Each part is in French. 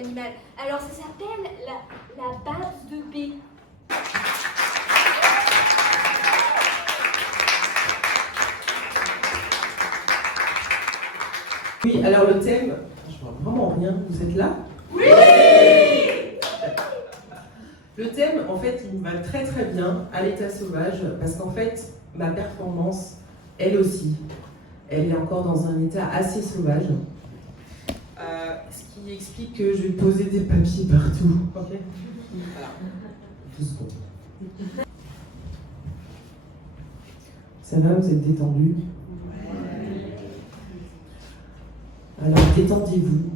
animal. Alors ça s'appelle la base de B. Oui, alors le thème, je vois vraiment rien, vous êtes là? Oui! Le thème, en fait, il me va très très bien à l'état sauvage, parce qu'en fait, ma performance, elle aussi, elle est encore dans un état assez sauvage. Ce qui explique que je vais poser des papiers partout. Ok. Voilà. 2 secondes. Ça va, vous êtes détendus? Alors détendez-vous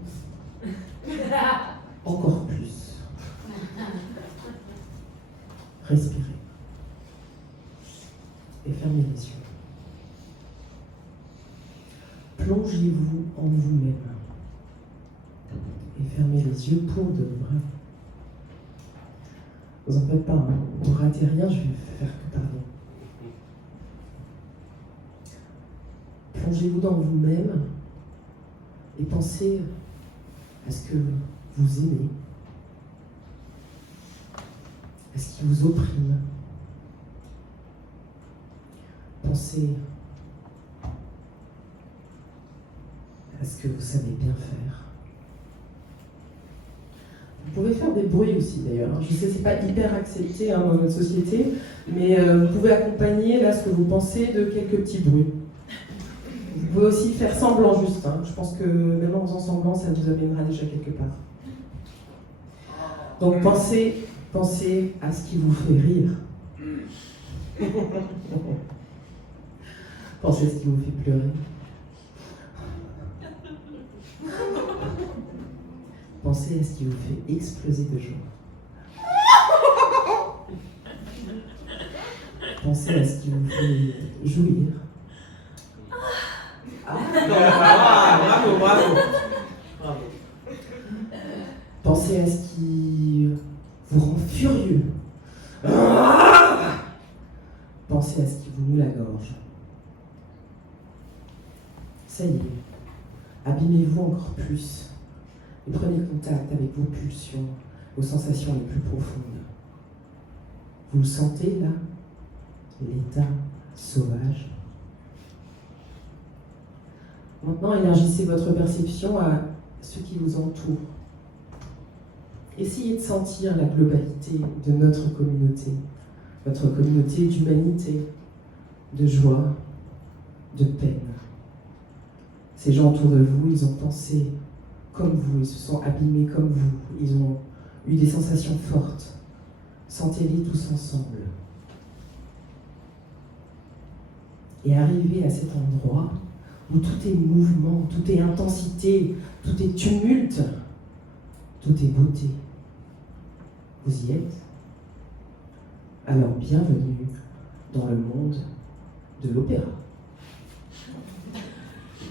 encore plus. Respirez. Et fermez les yeux. Plongez-vous en vous-même. Et fermez les yeux pour de vrai. Vous en faites pas, hein. Vous ne ratez rien, je vais faire que parler. Plongez-vous dans vous-même et pensez à ce que vous aimez, à ce qui vous opprime. Pensez à ce que vous savez bien faire. Vous pouvez faire des bruits aussi d'ailleurs. Je sais que c'est pas hyper accepté dans notre société, mais vous pouvez accompagner là ce que vous pensez de quelques petits bruits. Vous pouvez aussi faire semblant juste. Je pense que même en faisant semblant, ça vous amènera déjà quelque part. Donc pensez à ce qui vous fait rire. Pensez à ce qui vous fait pleurer. Pensez à ce qui vous fait exploser de joie. Pensez à ce qui vous fait jouir. Bravo. Pensez à ce qui vous rend furieux. Pensez à ce qui vous noue la gorge. Ça y est, abîmez-vous encore plus et prenez contact avec vos pulsions, vos sensations les plus profondes. Vous le sentez là? L'état sauvage. Maintenant, élargissez votre perception à ce qui vous entoure. Essayez de sentir la globalité de notre communauté d'humanité, de joie, de peine. Ces gens autour de vous, ils ont pensé comme vous, ils se sont abîmés comme vous, ils ont eu des sensations fortes. Sentez-les tous ensemble. Et arrivez à cet endroit où tout est mouvement, tout est intensité, tout est tumulte, tout est beauté. Vous y êtes? Alors bienvenue dans le monde de l'opéra.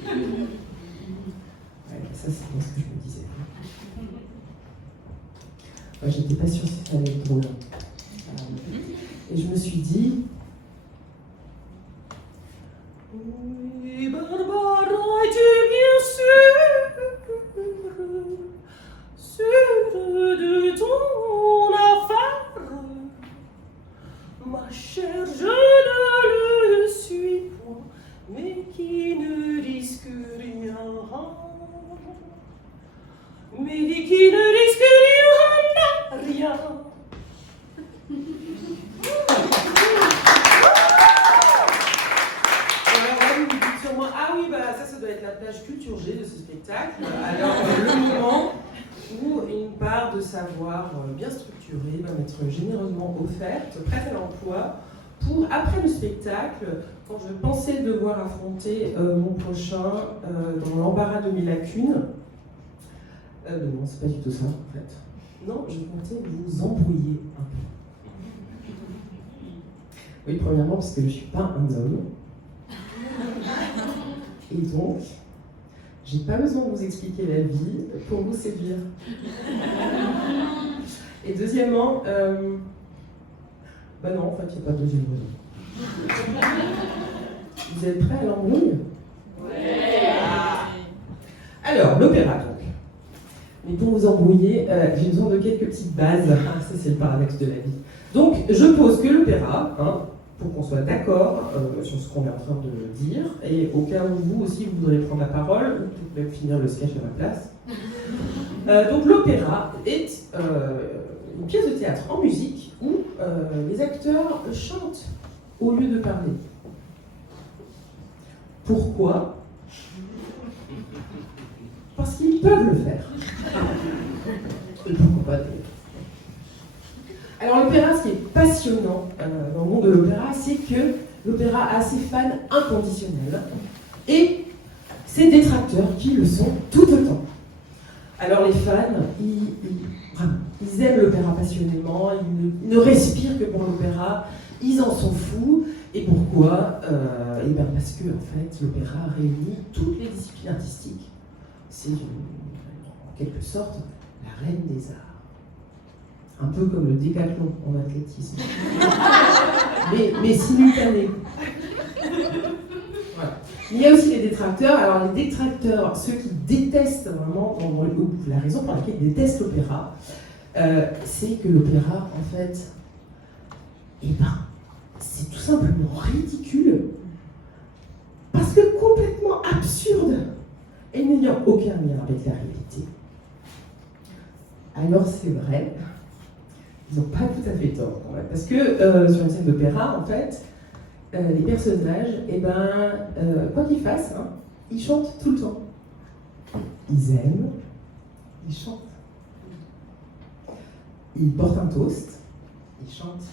Ouais, ça c'est ce que je me disais. Moi j'étais pas sûre si ça allait être drôle. Et je me suis dit... Oui, Barbara, es-tu bien sûre de ton affaire? Ma chère, je ne le suis point, mais qui ne risque rien. Mais qui ne risque rien, rien. Ah oui, bah ça doit être la page culture G de ce spectacle. Alors, le moment où une part de savoir bien structurée va m'être généreusement offerte, prête à l'emploi, pour, après le spectacle, quand je pensais devoir affronter mon prochain dans l'embarras de mes lacunes, non, c'est pas du tout ça, en fait. Non, je comptais vous embrouiller un peu. Oui, premièrement, parce que je ne suis pas un homme. Et donc, j'ai pas besoin de vous expliquer la vie pour vous séduire. Et deuxièmement, bah non, en fait, il n'y a pas de deuxième raison. Vous êtes prêts à l'embrouille? Ouais. Alors, l'opéra donc. Mais pour vous embrouiller, j'ai besoin de quelques petites bases. Ah, ça, c'est le paradoxe de la vie. Donc, je pose que l'opéra, hein, pour qu'on soit d'accord sur ce qu'on est en train de dire, et au cas où vous aussi vous voudrez prendre la parole, ou peut-être même finir le sketch à ma place. Donc, l'opéra est une pièce de théâtre en musique où les acteurs chantent au lieu de parler. Pourquoi ? Parce qu'ils peuvent le faire. Et pourquoi pas d'ailleurs. Alors l'opéra, ce qui est passionnant dans le monde de l'opéra, c'est que l'opéra a ses fans inconditionnels et ses détracteurs qui le sont tout autant. Alors les fans, ils aiment l'opéra passionnément, ils ne respirent que pour l'opéra, ils en sont fous. Et pourquoi ? Parce que en fait, l'opéra réunit toutes les disciplines artistiques. C'est en quelque sorte la reine des arts. Un peu comme le décathlon en athlétisme. mais simultané. Voilà. Il y a aussi les détracteurs. Alors les détracteurs, ceux qui détestent vraiment, la raison pour laquelle ils détestent l'opéra, c'est que l'opéra, en fait, c'est tout simplement ridicule, parce que complètement absurde, et n'ayant aucun lien avec la réalité. Alors c'est vrai, ils n'ont pas tout à fait tort quand même, parce que sur une scène d'opéra, en fait, les personnages, quoi qu'ils fassent, hein, ils chantent tout le temps. Ils aiment, ils chantent. Ils portent un toast, ils chantent.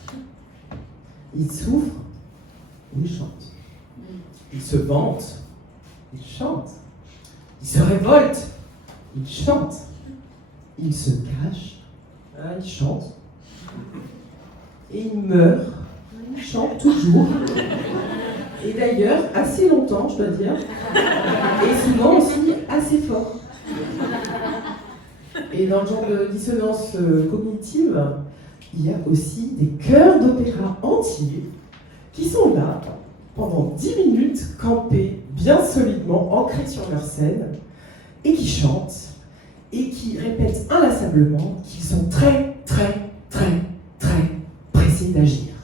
Ils souffrent, ils chantent. Ils se vantent, ils chantent. Ils se révoltent, ils chantent. Ils se cachent, ils chantent. Et ils meurent, ils chantent toujours. Et d'ailleurs, assez longtemps, je dois dire. Et souvent aussi assez fort. Et dans le genre de dissonance cognitive, il y a aussi des chœurs d'opéra entiers qui sont là pendant 10 minutes, campés bien solidement, ancrés sur leur scène, et qui chantent, et qui répètent inlassablement qu'ils sont très, très, très, très pressés d'agir.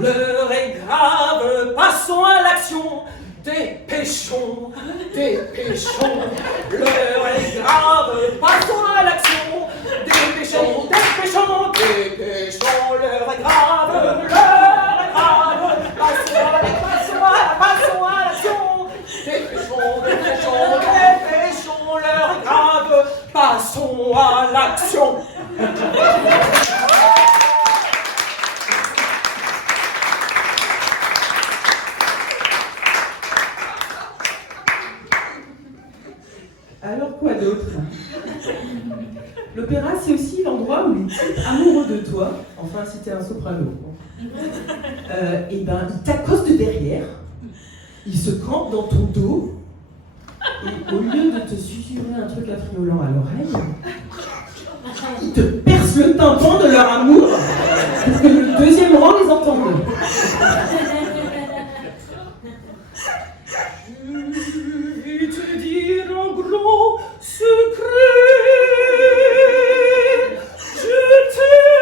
L'heure est grave, passons à l'action. Dépêchons, dépêchons. L'heure est grave, passons à l'action. Dépêchons, dépêchons, dépêchons. L'heure est grave, passons à l'action. Dépêchons, dépêchons, dépêchons. L'heure est grave, passons à l'action. Alors quoi d'autre ? L'opéra, c'est aussi l'endroit où les types amoureux de toi, enfin si t'es un soprano, ils t'accostent de derrière, ils se campent dans ton dos, et au lieu de te susurrer un truc affriolant à l'oreille, ils te percent le tympan de leur amour pour que le deuxième rang les entende. Te dire un grand secret, je t'aime.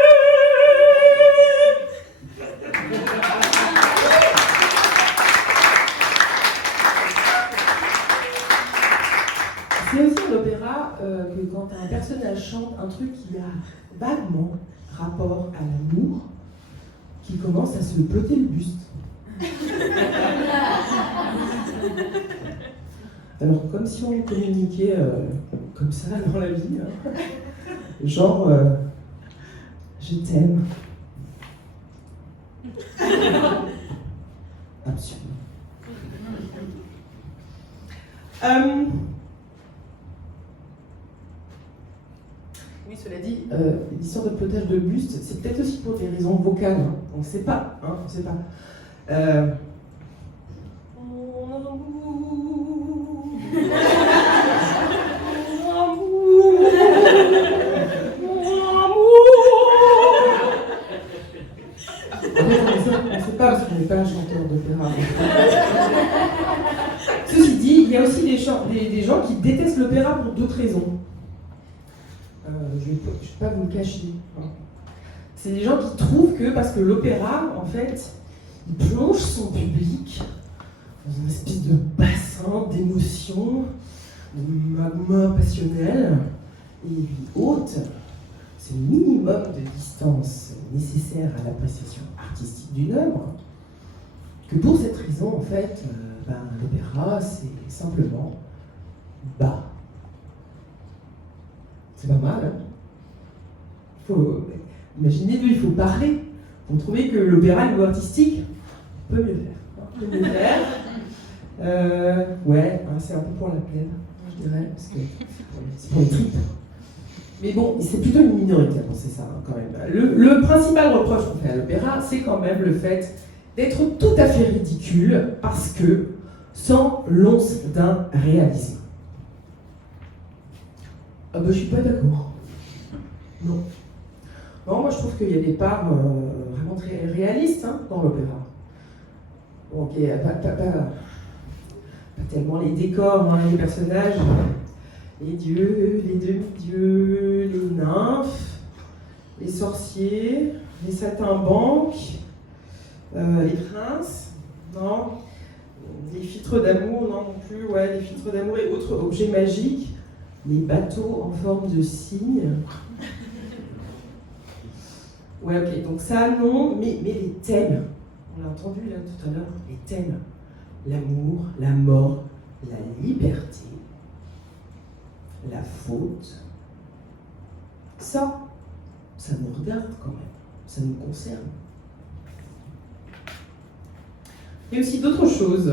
C'est aussi un opéra que quand un personnage chante un truc qui a vaguement rapport à l'amour, qui commence à se plotter le buste. Alors, comme si on communiquait comme ça dans la vie, hein. Genre, je t'aime. Absurde. Oui, cela dit, l'histoire de plottage de buste, c'est peut-être aussi pour des raisons vocales, hein. On ne sait pas, hein, on ne sait pas. Mon amour, mon amour, mon amour. En fait, on ne sait pas parce qu'on n'est pas un chanteur d'opéra. Ceci dit, il y a aussi des gens qui détestent l'opéra pour d'autres raisons. Je ne vais pas vous le cacher. Hein. C'est des gens qui trouvent que, parce que l'opéra, en fait, il plonge son public dans une espèce de bassin d'émotions, de magma passionnel, et lui ôte ce minimum de distance nécessaire à l'appréciation artistique d'une œuvre, que pour cette raison, en fait, l'opéra, c'est simplement bas. C'est pas mal, hein. Imaginez, il faut parler. Vous trouvez que l'opéra, le niveau artistique, on peut mieux faire. On peut mieux faire. Ouais, hein, c'est un peu pour la plaine, je dirais, parce que c'est pour les tripes. Mais bon, c'est plutôt une minorité à penser ça, hein, quand même. Le principal reproche qu'on fait à l'opéra, c'est quand même le fait d'être tout à fait ridicule, parce que sans l'once d'un réalisme. Ah bah je suis pas d'accord. Non. Non, moi je trouve qu'il y a des parts vraiment très réalistes, hein, dans l'opéra. Bon, ok, pas tellement les décors, hein, les personnages, les dieux, les demi-dieux, les nymphes, les sorciers, les saltimbanques, les princes, non, les filtres d'amour, non plus, ouais, les filtres d'amour et autres objets magiques. Les bateaux en forme de cygne. Ouais, ok, donc ça, non, mais les thèmes, on l'a entendu là tout à l'heure, les thèmes, l'amour, la mort, la liberté, la faute, ça nous regarde quand même, ça nous concerne. Il y a aussi d'autres choses.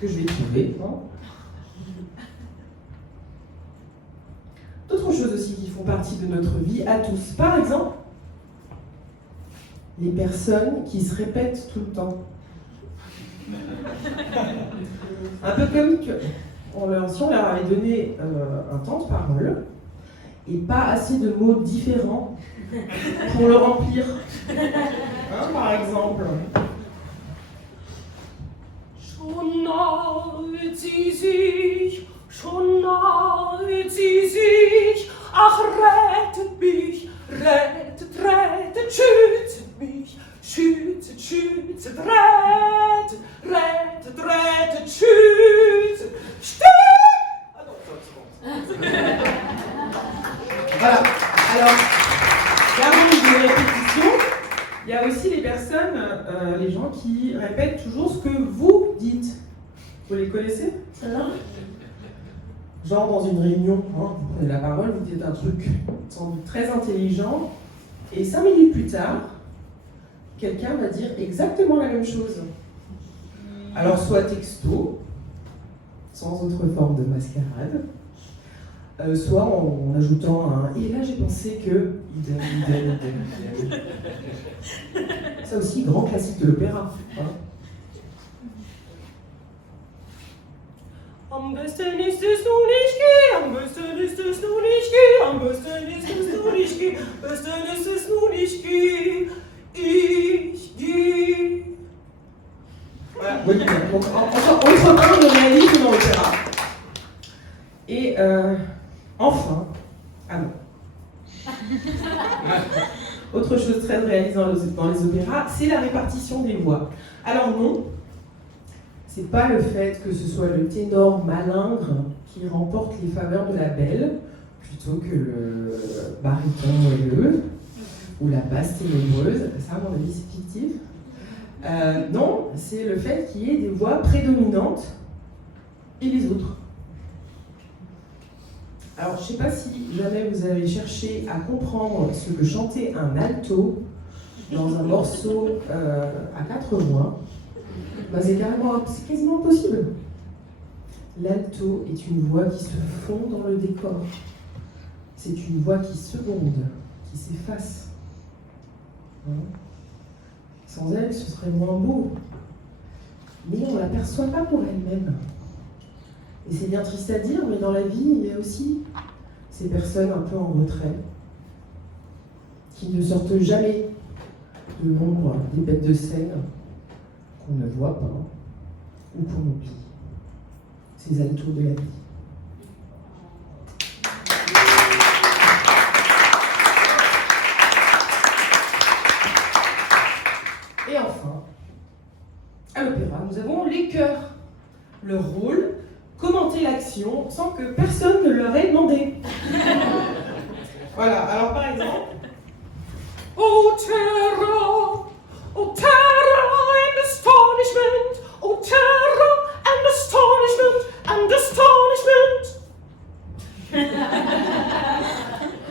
Que je vais trouver. Hein. D'autres choses aussi qui font partie de notre vie à tous. Par exemple, les personnes qui se répètent tout le temps. Un peu comme si on leur avait donné un temps de parole et pas assez de mots différents pour le remplir. Hein, par exemple. Schon nahet sie sich, schon nahet sie sich. Ach, rettet mich, rettet, rettet, schüttet mich, schüttet, schüttet, rettet, rettet, rettet, schüttet. Still! Ah non, c'est bon. Voilà. Alors, garant de répétition, il y a aussi les personnes, les gens qui répètent toujours ce que vous dites. Vous les connaissez, celles-là ? Genre dans une réunion, hein, vous prenez la parole, vous dites un truc sans doute très intelligent, et 5 minutes plus tard, quelqu'un va dire exactement la même chose. Alors soit texto, sans autre forme de mascarade, soit en ajoutant un « et là j'ai pensé que… » Ça aussi, grand classique de l'opéra. Hein. Am besten ist es nun ich geh, am besten ist es nun ich geh, am besten ist es nun ich geh, besten ist es nun ich geh, ich geh. Voilà, oui, donc autre part de réalisme dans l'opéra. Et enfin, ah non. Autre chose très réaliste dans les opéras, c'est la répartition des voix. Alors non, c'est pas le fait que ce soit le ténor malingre qui remporte les faveurs de la belle, plutôt que le baryton moelleux ou la basse ténébreuse. Ça, à mon avis, c'est fictif. Non, c'est le fait qu'il y ait des voix prédominantes et les autres. Alors, je ne sais pas si jamais vous avez cherché à comprendre ce que chantait un alto dans un morceau à 4 voix. Ben, c'est quasiment impossible. L'alto est une voix qui se fond dans le décor. C'est une voix qui seconde, qui s'efface. Hein? Sans elle, ce serait moins beau. Mais on ne l'aperçoit pas pour elle-même. Et c'est bien triste à dire, mais dans la vie, il y a aussi ces personnes un peu en retrait, qui ne sortent jamais l'ombre des bêtes de scène qu'on ne voit pas ou qu'on oublie. Ces alentours de la vie. Et enfin, à l'opéra, nous avons les chœurs. Leur rôle, commenter l'action sans que personne ne leur ait demandé. Voilà, alors par exemple... Oh terror and astonishment, oh terror and astonishment.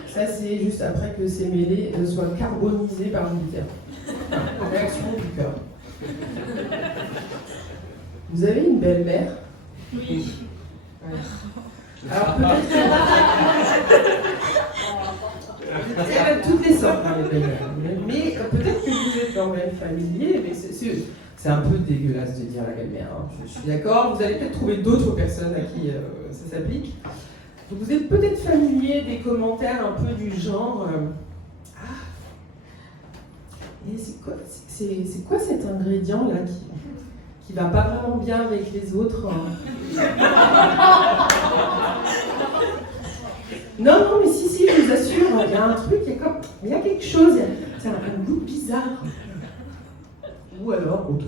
Ça, c'est juste après que ces mêlées soient carbonisées par l'unitaire. Réaction du cœur. Vous avez une belle-mère? Oui. Ouais. Alors peut-être il y a toutes les sortes, hein, les belles-mères. Mais peut-être que vous êtes quand même familier, mais c'est un peu dégueulasse de dire la belle-mère. Hein. Je suis d'accord, vous allez peut-être trouver d'autres personnes à qui ça s'applique. Donc vous êtes peut-être familier des commentaires un peu du genre et c'est quoi cet ingrédient là qui va pas vraiment bien avec les autres hein. Non, mais si, je vous assure, il y a un truc, il y a quelque chose, c'est un goût bizarre. Ou alors, autre.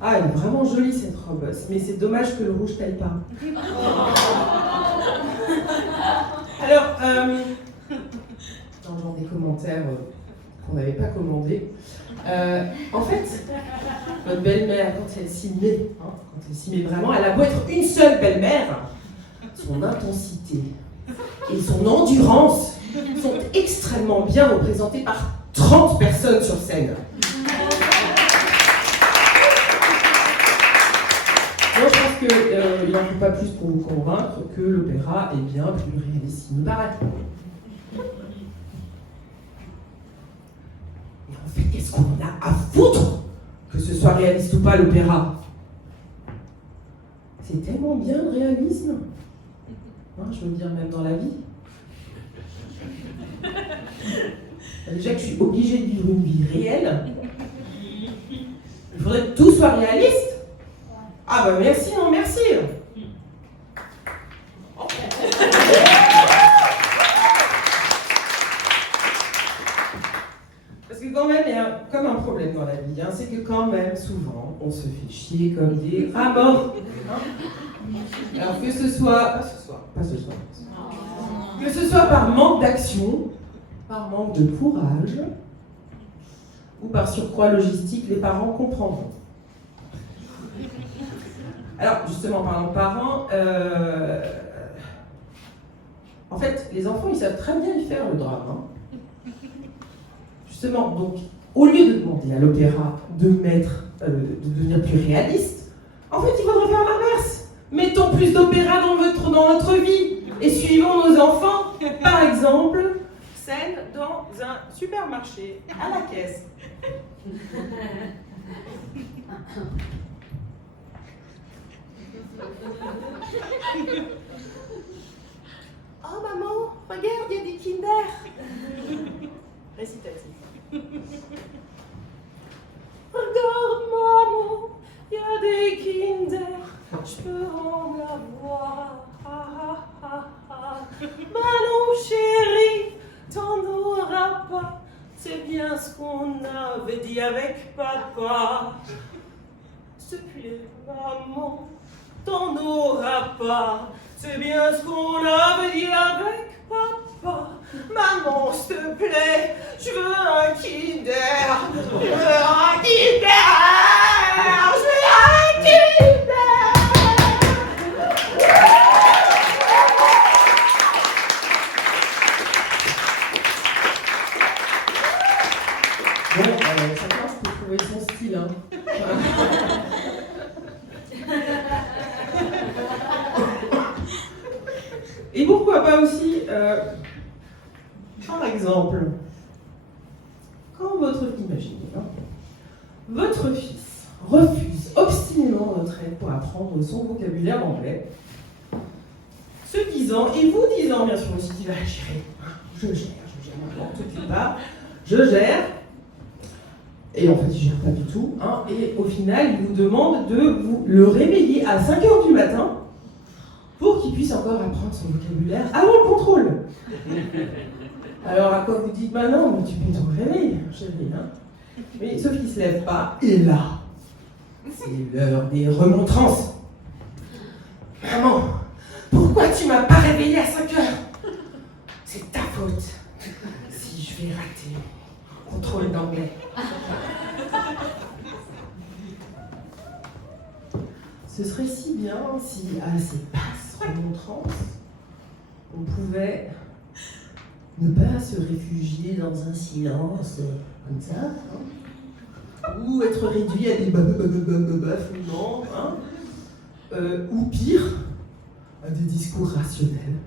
Ah, elle est vraiment jolie cette robe, mais c'est dommage que le rouge taille pas. Alors, dans le genre des commentaires qu'on n'avait pas commandés, en fait, votre belle-mère, quand elle s'y met, vraiment, elle a beau être une seule belle-mère, son intensité et son endurance sont extrêmement bien représentées par 30 personnes sur scène. Moi, je pense qu'il n'en faut pas plus pour vous convaincre que l'opéra est bien plus réaliste qu'il ne paraît. Mais en fait, qu'est-ce qu'on a à foutre que ce soit réaliste ou pas l'opéra? C'est tellement bien le réalisme. Hein, je veux dire, même dans la vie. Déjà que je suis obligée de vivre une vie réelle, il faudrait que tout soit réaliste. Ah bah merci, non merci. Parce que quand même, il y a comme un problème dans la vie, hein, c'est que quand même, souvent, on se fait chier comme des rats morts. Hein. Alors que ce soit, que ce soit par manque d'action, par manque de courage, ou par surcroît logistique, les parents comprendront. Alors, justement, parlant de parents, en fait, les enfants, ils savent très bien y faire le drame. Hein. Justement, donc, au lieu de demander à l'opéra de devenir plus réaliste, en fait, il faudrait faire l'inverse. Mettons plus d'opéra dans notre vie et suivons nos enfants. Par exemple, scène dans un supermarché, à la caisse. Oh maman, regarde, il y a des Kinder. Récitatif. Regarde maman, il y a des Kinder. Je peux en avoir. Manon chérie, t'en auras pas. C'est bien ce qu'on avait dit avec papa. Se plaît, maman, t'en auras pas. C'est bien ce qu'on avait dit avec papa. Maman, s'il te plaît, je veux un Kinder. Je veux un Kinder. Je veux un Kinder. Bon, chacun peut trouver son style. Hein. Et pourquoi pas aussi, par exemple, quand imaginez, hein, votre fils refuse obstinément votre aide pour apprendre son vocabulaire anglais, se disant, et vous disant bien sûr aussi qu'il va gérer, je gère, tout est là, je gère, Et en fait, il gère pas du tout. Hein, et au final, il vous demande de vous le réveiller à 5h du matin pour qu'il puisse encore apprendre son vocabulaire avant le contrôle. Alors à quoi vous dites, bah non, mais tu peux te réveiller, chérie. Hein. Mais sauf qu'il se lève pas. Et là, c'est l'heure des remontrances. Maman, pourquoi tu m'as pas réveillée à 5h? C'est ta faute si je vais rater le contrôle d'anglais. Ce serait si bien si, à ces passes remontrances, on pouvait ne pas se réfugier dans un silence comme ça, hein, ou être réduit à des bafouillements, hein, ou pire, à des discours rationnels.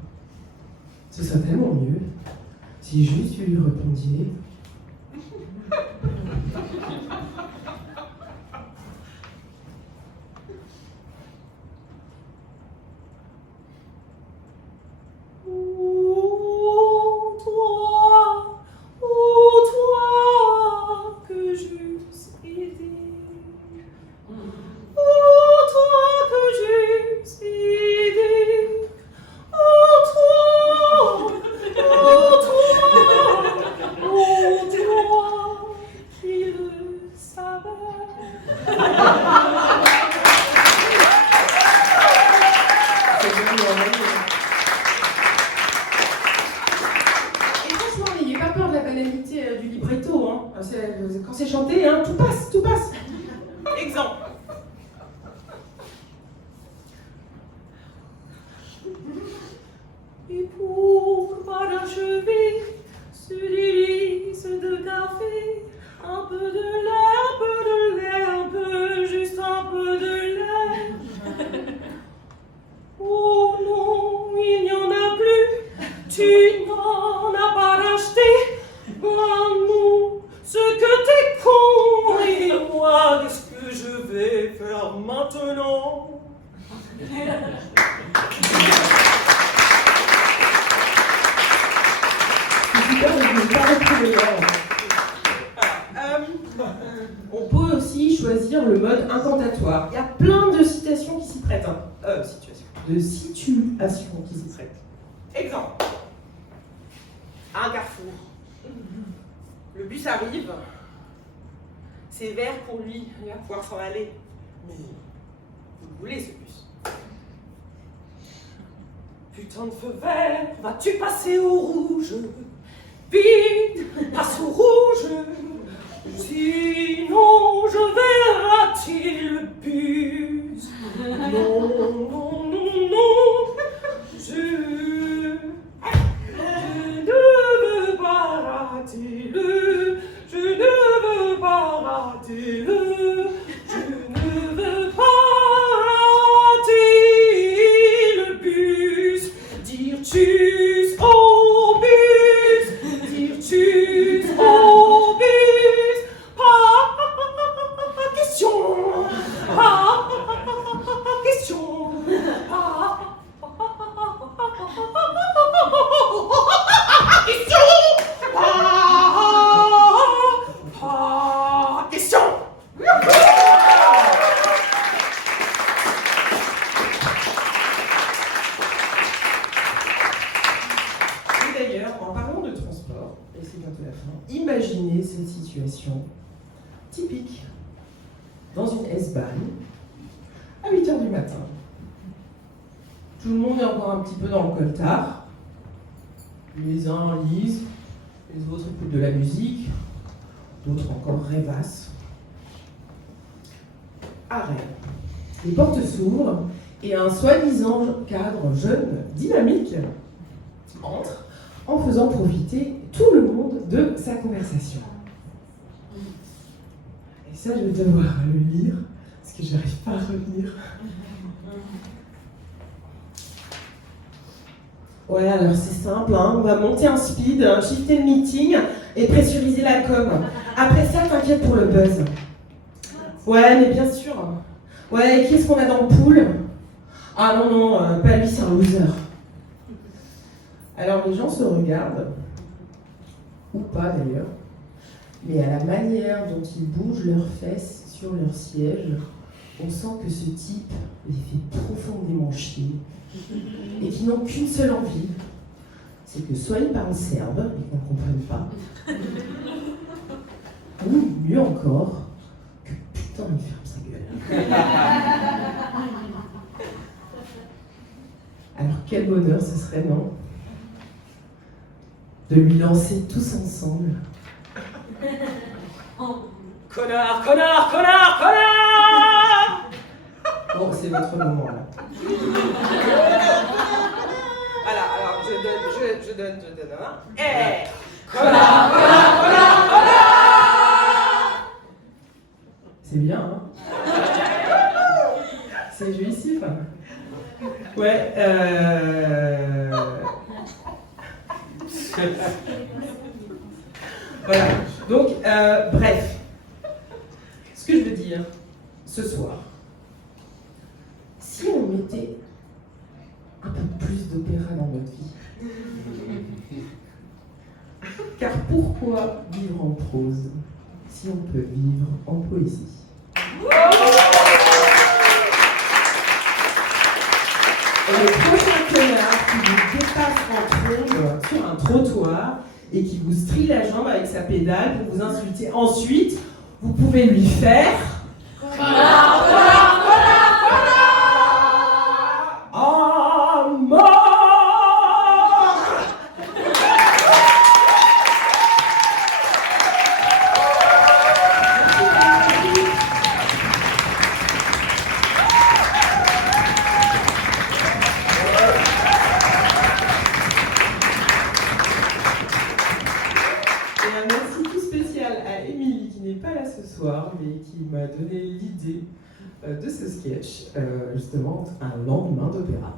Ce serait tellement mieux si juste tu lui répondiez. Quand c'est chanté, hein, tout passe, tout passe. Exemple. Et pour parachever ce délice de café, un peu de lait, un peu de lait, un peu, juste un peu de lait. Oh non, il n'y en a plus, tu n'en as pas racheté. Nous, ce que t'es con, et moi, qu'est-ce que je vais faire maintenant? On peut aussi choisir le mode incantatoire. Il y a plein de citations qui s'y prêtent. Hein. De situations qui s'y prêtent. Exemple. Un carrefour. Le bus arrive. C'est vert pour lui. Il va pouvoir s'en aller. Mais vous le voulez, ce bus. Putain de feu vert, vas-tu passer au rouge? Vite, passe au rouge. Sinon, je vais rater le bus. Non, non, non, non. Je ne veux pas rater le. Je ne veux pas rater le. Je ne veux pas rater le bus. Dire tchuss au bus. Dire tchuss au bus. Pas question. Pas question. Pas question. Pas question. Et d'ailleurs, en parlant de transport, et c'est bientôt la fin, imaginez cette situation typique dans une S-Bahn à 8h du matin. Tout le monde est encore un petit peu dans le coltard. Les uns lisent, les autres écoutent de la musique, d'autres encore rêvassent. Arrêt. Les portes s'ouvrent et un soi-disant cadre jeune, dynamique, entre en faisant profiter tout le monde de sa conversation. Et ça, je vais devoir le lire, parce que je n'arrive pas à retenir. Ouais, alors c'est simple, hein. On va monter un speed, shifter le meeting et pressuriser la com. Après ça, t'inquiète pour le buzz. Ouais, mais bien sûr. Ouais, et qui est-ce qu'on a dans le pool? Ah non, non, pas lui, c'est un loser. Alors les gens se regardent, ou pas d'ailleurs, Mais à la manière dont ils bougent leurs fesses sur leur siège, on sent que ce type les fait profondément chier et qu'ils n'ont qu'une seule envie, c'est que soit ils parlent serbe et qu'on ne comprenne pas, ou mieux encore, que putain il ferme sa gueule. Alors quel bonheur ce serait, non? De lui lancer tous ensemble. Connard, connard, connard, connard! Bon, c'est votre moment là. Voilà, alors je donne, hein. Eh! Connard, connard, connard, connard! C'est bien, hein? C'est jouissif, hein? Ouais, voilà, donc, bref. Ce que je veux dire, ce soir, si on mettait un peu plus d'opéra dans notre vie, car pourquoi vivre en prose si on peut vivre en poésie? Et le prochain connard qui vous dépasse en trombe sur un trottoir et qui vous strie la jambe avec sa pédale pour vous insulter ensuite, vous pouvez lui faire... Connard, connard, connard, connard! À mort! Et un merci tout spécial à Émilie qui n'est pas là ce soir mais qui m'a donné l'idée de ce sketch, justement, un lendemain d'opéra.